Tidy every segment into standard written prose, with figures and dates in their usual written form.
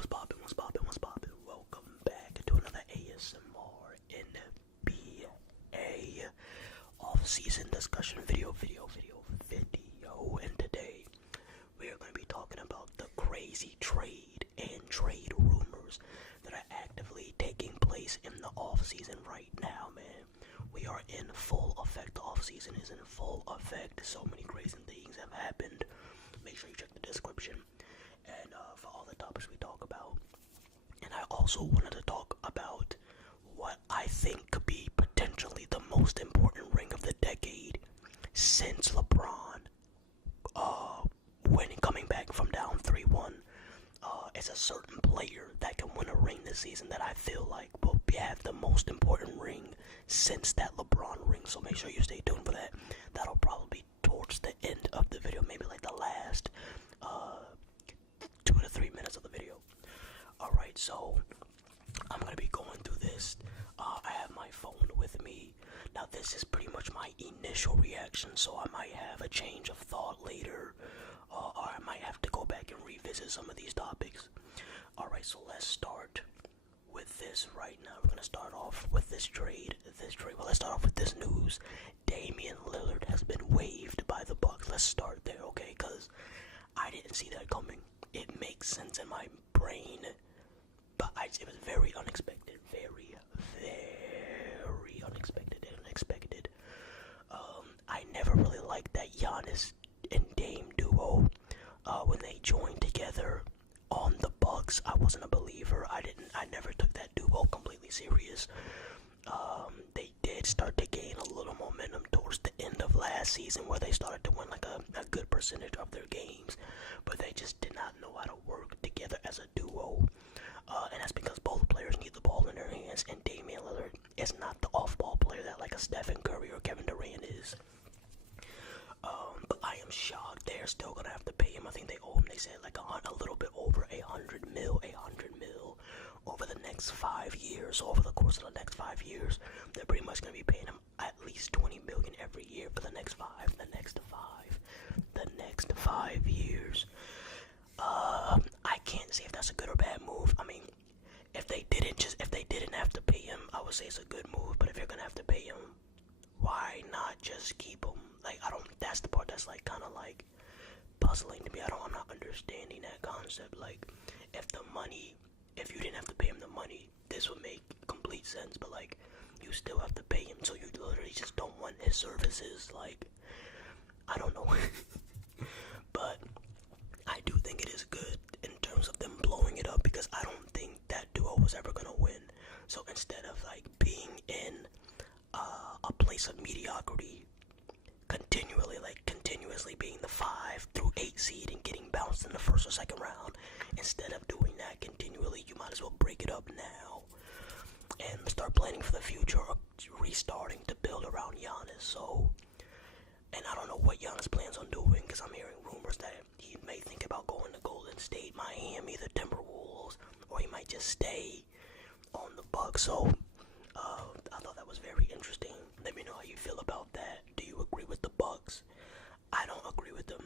What's poppin', what's poppin', what's poppin'? Welcome back to another ASMR NBA off-season discussion video. And today, we are going to be talking about the crazy trade and trade rumors that are actively taking place in the off-season right now, man. We are in full effect. The off-season is in full effect. So many crazy things have happened. Make sure you check the description and for all the topics we talk about. And I also wanted to talk about what I think could be potentially the most important ring of the decade since LeBron coming back from down 3-1. It's a certain player that can win a ring this season that I feel like will have the most important ring since that LeBron ring. So make sure you stay tuned for that. That'll probably be towards the end of the video, maybe like the last 2 to 3 minutes of the video. Alright, so I'm going to be going through this. I have my phone with me. Now this is pretty much my initial reaction, so I might have a change of thought later, or I might have to go back and revisit some of these topics. Alright, so let's start with this right now. We're going to start off with this trade. Well, let's start off with this news. Damian Lillard has been waived by the Bucks. Let's start there, okay? Because I didn't see that coming. It makes sense in my brain, but it was very unexpected. Very unexpected and unexpected. I never really liked that Giannis and Dame duo. When they joined together on the Bucks, I wasn't a believer. I never took that duo completely serious. They did start to gain a little momentum towards the end of last season, where they started to win like a good percentage of their games, but they just did not know how to work together as a duo. And that's because both players need the ball in their hands, and Damian Lillard is not the off-ball player that like a Stephen Curry or Kevin Durant is. But I am shocked they're still gonna have to pay him. I think they owe him, they said like a little bit over 100 mil over the next 5 years. So over the course of the next 5 years, they're pretty much gonna be paying him at least 20 million every year for the next 5 years. I can't say if that's a good or bad move. I mean, if they didn't have to pay him, I would say it's a good move. But if you're gonna have to pay him, why not just keep him? Like, that's the part that's like kind of like puzzling to me. I'm not understanding that concept. Like, if you didn't have to pay him the money, this would make complete sense. But like, you still have to pay him, so you literally just don't want his services. Like, I don't know. But I do think it is good in terms of them blowing it up, because I don't think that duo was ever gonna win. So instead of like being in a place of mediocrity, continuously being the 5 through 8 seed and getting bounced in the first or second round, instead of doing that continually, you might as well break it up now and start planning for the future, or restarting to build around Giannis. So, and I don't know what Giannis plans on doing, because I'm hearing rumors that he may think about going to Golden State, Miami, the Timberwolves, or he might just stay on the Bucks. So I thought that was very interesting. Let me know how you feel about that. Do you agree with the Bucks? I don't agree with them,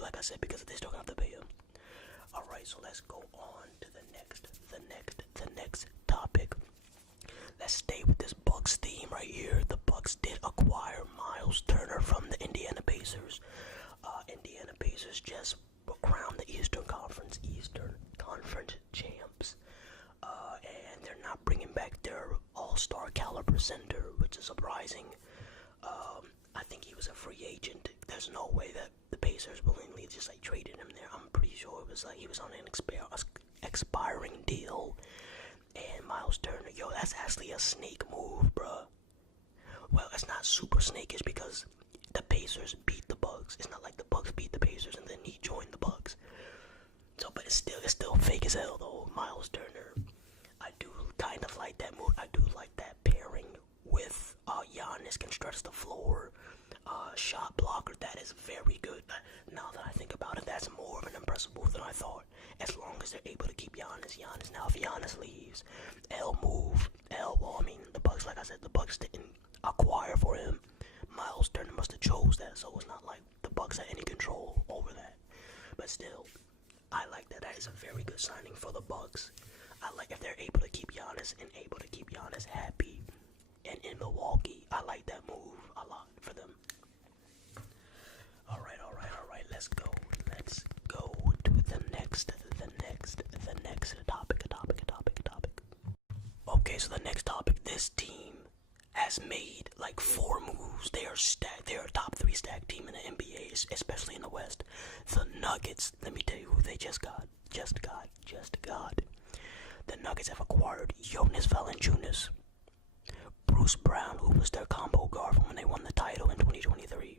like I said, because they still have to pay him. Alright, so let's go on to the next topic. Let's stay with this Bucks theme right here. The Bucks did acquire Miles Turner from the Indiana Pacers. Indiana Pacers just crowned the Eastern Conference champs. And they're not bringing back their all-star caliber center, which is surprising. I think he was a free agent. There's no way that the Pacers willingly just like traded him there. I'm pretty sure it was like he was on an expiring deal. And Miles Turner, yo, that's actually a snake move, bruh. Well, it's not super snakish because the Pacers beat the Bucks. It's not like the Bucks beat the Pacers and then he joined the Bucks. So, but it's still fake as hell though. Miles Turner, I do kind of like that move. I do like that pairing with Giannis, can stretch the floor, shot blocker. That is very good. Now that I think about it, that's more of an impressive move than I thought. As long as they're able to keep Giannis. Now, if Giannis leaves, well, I mean, the Bucks, like I said, the Bucks didn't acquire for him. Miles Turner must have chose that, so it's not like the Bucks had any control over that. But still, I like that. that is a very good signing for the Bucks. I like if they're able to keep Giannis and able to keep Giannis happy and in Milwaukee. I like that move a lot for them. All right. Let's go to the next topic. Okay, so the next topic. This team has made like 4 moves. They are stacked. They are a top 3 stacked team in the NBA, especially in the West. The Nuggets. Let me tell you who they just got. The Nuggets have acquired Jonas Valanciunas, Bruce Brown, who was their combo guard when they won the title in 2023.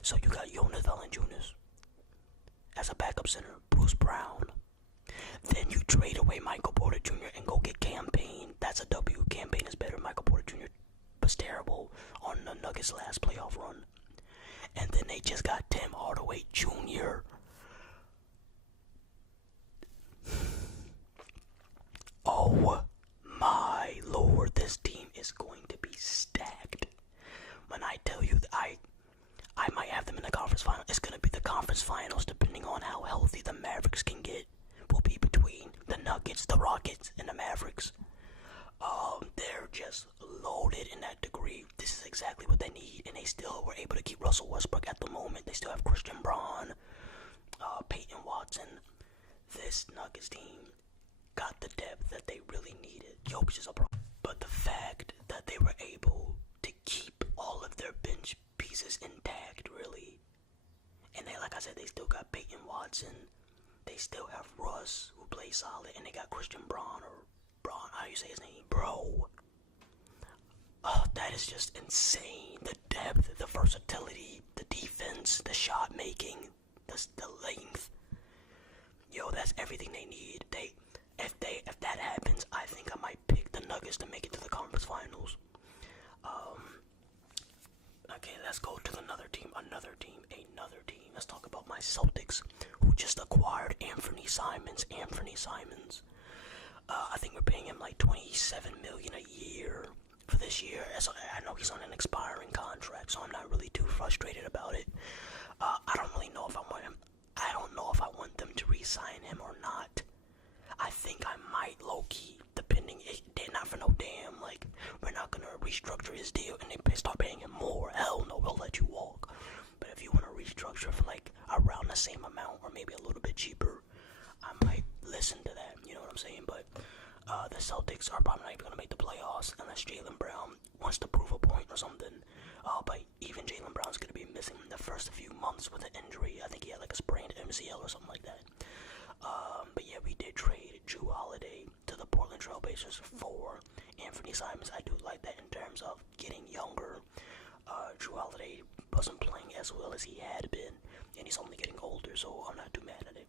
So you got Jonas Valanciunas as a backup center, Bruce Brown. Then you trade away Michael Porter Jr. and go get Campaign. That's a W. Campaign is better. Michael Porter Jr. was terrible on the Nuggets' last playoff run. And then they just got Tim Hardaway Jr. Oh my lord, this team is going to be stacked. When I tell you that I might have them in the conference final, it's going to be the conference finals depending on how healthy the Mavericks can get. Will be between the Nuggets, the Rockets, and the Mavericks. They're just loaded in that degree. This is exactly what they need, and they still were able to keep Russell Westbrook at the moment. They still have Christian Braun, Peyton Watson. This Nuggets team got the depth that they really needed. Jokic is a problem. But the fact that they were able to keep all of their bench pieces intact, really. And they, like I said, they still got Peyton Watson. They still have Russ, who plays solid. And they got Christian Braun, how you say his name? Bro. That is just insane. The depth, the versatility, the defense, the shot making, the length. Yo, that's everything they need. If that happens, I think I might pick the Nuggets to make it to the conference finals. Okay, let's go to another team. Let's talk about my Celtics, who just acquired Anthony Simons. I think we're paying him like $27 million a year for this year. So I know he's on an expiring contract, so I'm not really too frustrated about it. I don't really know if I want him. I don't know if I want them to re-sign him or not. I think I might low-key, depending. They're not for no damn. Like, we're not gonna restructure his deal and they start paying him more. Hell no, we'll let you walk. But if you want to restructure for like around the same amount or maybe a little bit cheaper, I might listen to that. You know what I'm saying? But the Celtics are probably not even gonna make the playoffs unless Jaylen Brown wants to prove a point or something. But even Jaylen Brown's gonna be missing the first few months with an injury. I think he had like a sprained MCL or something like that. But yeah, we did trade Jrue Holiday to the Portland Trail Blazers for Anthony Simons. I do like that in terms of getting younger. Jrue Holiday wasn't playing as well as he had been, and he's only getting older, so I'm not too mad at it.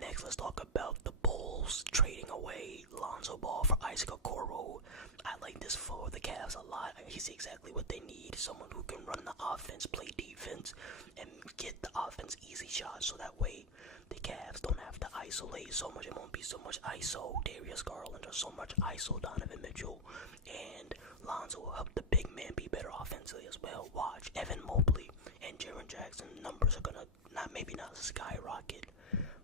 Next, let's talk about the Bulls trading away Lonzo Ball for Isaac Okoro. I like this for the Cavs a lot. He's exactly what they need. Someone who can run the offense, play defense, and get the offense easy shots, so that way the Cavs don't have to isolate so much. It won't be so much ISO Darius Garland or so much ISO Donovan Mitchell. And Lonzo will help the big man be better offensively as well. Watch, Evan Mobley and Jaren Jackson numbers are gonna maybe not skyrocket,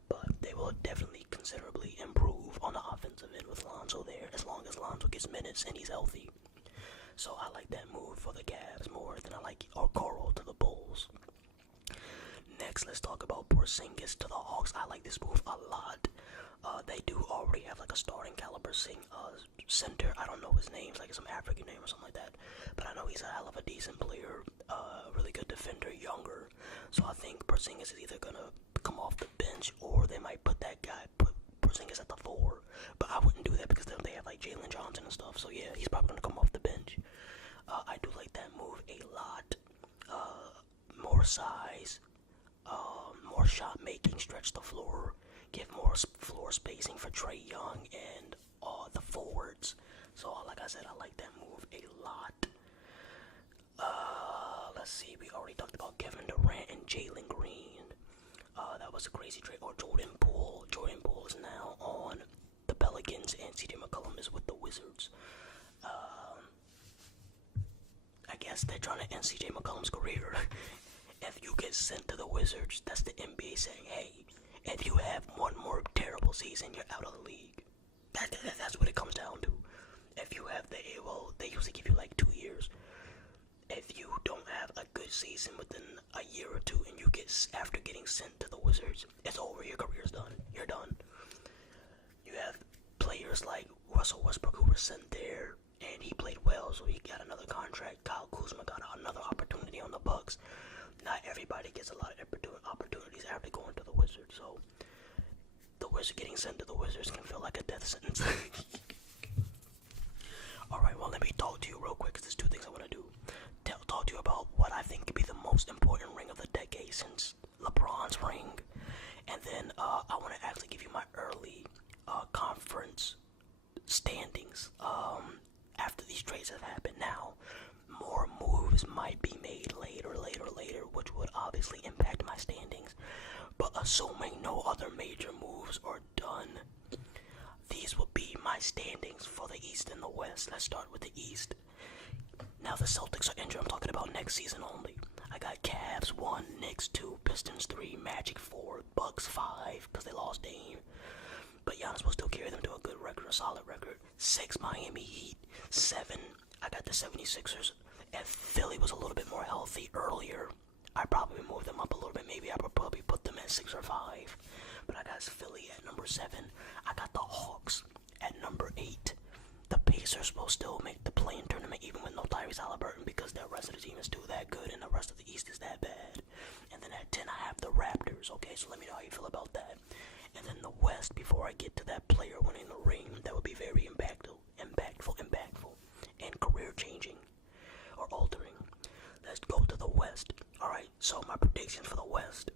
but they will definitely considerably improve on the offensive end with Lonzo there, as long as Lonzo gets minutes and he's healthy. So I like that move for the Cavs more than I like Okoro to the Bulls. Next, let's talk about Porzingis to the Hawks. I like this move a lot. They do already have like a starting caliber center. I don't know his name, it's like some African name or something like that. But I know he's a hell of a decent player, really good defender, younger. So I think Porzingis is either gonna come off the bench or they might put Porzingis at the 4. But I wouldn't do that because then they have like Jalen Johnson and stuff. So yeah, he's probably gonna come off the bench. I do like that move a lot. More size, more shot making, stretch the floor, give more floor spacing for Trae Young and the forwards. So like I said, I like that move a lot. Let's see, we already talked about Kevin Durant and Jalen Green. That was a crazy trade. Or Jordan Poole. Jordan Poole is now on the Pelicans and CJ McCollum is with the Wizards. I guess they're trying to end CJ McCollum's career. If you get sent to the Wizards, that's the NBA saying, hey, if you have you're out of the league. That's what it comes down to. If you have they usually give you like 2 years. If you don't have a good season within a year or two, and you get after getting sent to the Wizards, it's over. Your career's done. You're done. You have players like Russell Westbrook who were sent there, and he played well, so he got another contract. Kyle Kuzma got another opportunity on the Bucks. Not everybody gets a lot of opportunities after going to the Wizards, so the Wizards getting sent to the Wizards can feel like a death sentence. Alright, well, let me talk to you real quick, because there's 2 things I want to do. Talk to you about what I think could be the most important ring of the decade since LeBron's ring. And then I want to actually give you my early conference standings after these trades have happened. Now, more moves might be made later, which would obviously impact my standings. But assuming no other major moves are done, these will be my standings for the East and the West. Let's start with the East. Now the Celtics are injured. I'm talking about next season only. I got Cavs 1, Knicks 2, Pistons 3, Magic 4, Bucks 5, because they lost Dame. But Giannis will still carry them to a good record, a solid record. 6, Miami Heat. 7, I got the 76ers. If Philly was a little bit more healthy earlier, I'd probably move them up a little bit. Maybe I would probably put them at 6 or 5. But I got Philly at number 7. I got the Hawks at number 8. The Pacers will still make the play-in tournament even with no Tyrese Halliburton, because their rest of the team is still that good and the rest of the East is that bad. And then at 10 I have the Raptors. Okay, so let me know how you feel about that. And then the West, before I get to that player winning the ring, that would be very impactful, and career-changing or altering. Let's go to the West. Alright, so my prediction for the West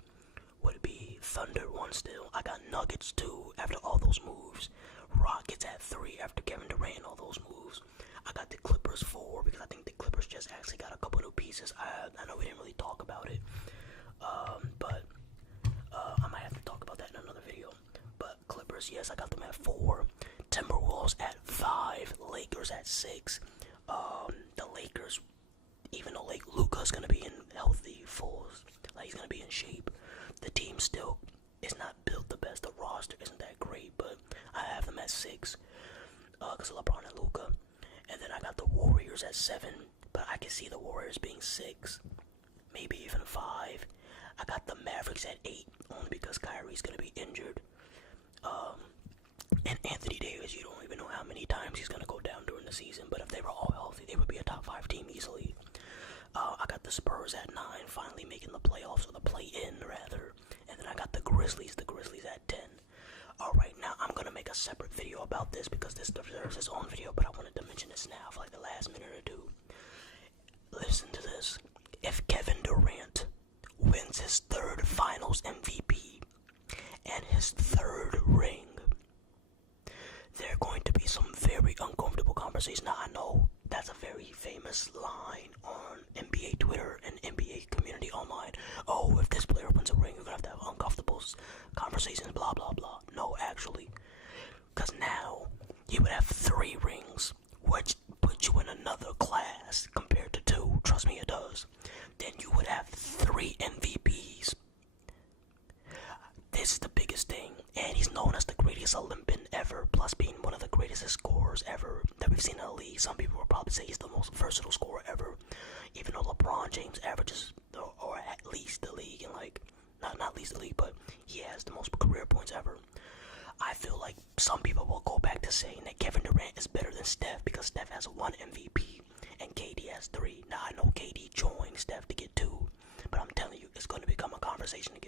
would be Thunder 1 still. I got Nuggets 2 after all those moves. Rockets at 3 after Kevin Durant, all those moves. I got the Clippers 4 because I think the Clippers just actually got a couple new pieces. I know we didn't really talk about it, but I might have to talk about that in another video. But Clippers, yes, I got them at 4. Timberwolves at 5. Lakers at 6. The Lakers, even though Luka's gonna be in healthy he's gonna be in shape, the team still is not built the best. The roster isn't that great, but I have them at 6 because of LeBron and Luka. And then I got the Warriors at 7, but I can see the Warriors being 6, maybe even 5. I got the Mavericks at 8, only because Kyrie's gonna be injured. And Anthony Davis, you don't even know how many times he's gonna go down during the season, but if they were all healthy, they would be a top 5 team easily. I got the Spurs at 9, finally making the playoffs, or the play-in rather. And then I got the Grizzlies at 10. Alright, now I'm gonna make a separate video about this because this deserves its own video, but I wanted to mention this now for like the last minute or 2. Listen to this. If Kevin Durant wins his 3rd Finals MVP and his 3rd ring, there are going to be some very uncomfortable conversations. Now, I know that's a very famous line on NBA Twitter and NBA community online. Oh, if this player wins a ring, you're going to have uncomfortable conversations, blah, blah, blah. No, actually. Because now, you would have 3 rings, which puts you in another class compared to 2. Trust me, it does. Then you would have 3 MVPs. This is the biggest thing. And he's known as the greatest Olympian ever, plus being one of the greatest scorers ever that we've seen in the league. Some people would probably say he's the most versatile scorer ever, even though LeBron James averages, or at least the league, and like, not least the league, but he has the most career points ever. I feel like some people will go back to saying that Kevin Durant is better than Steph because Steph has 1 MVP and KD has 3. Now, I know KD joined Steph to get 2, but I'm telling you, it's going to become a conversation again.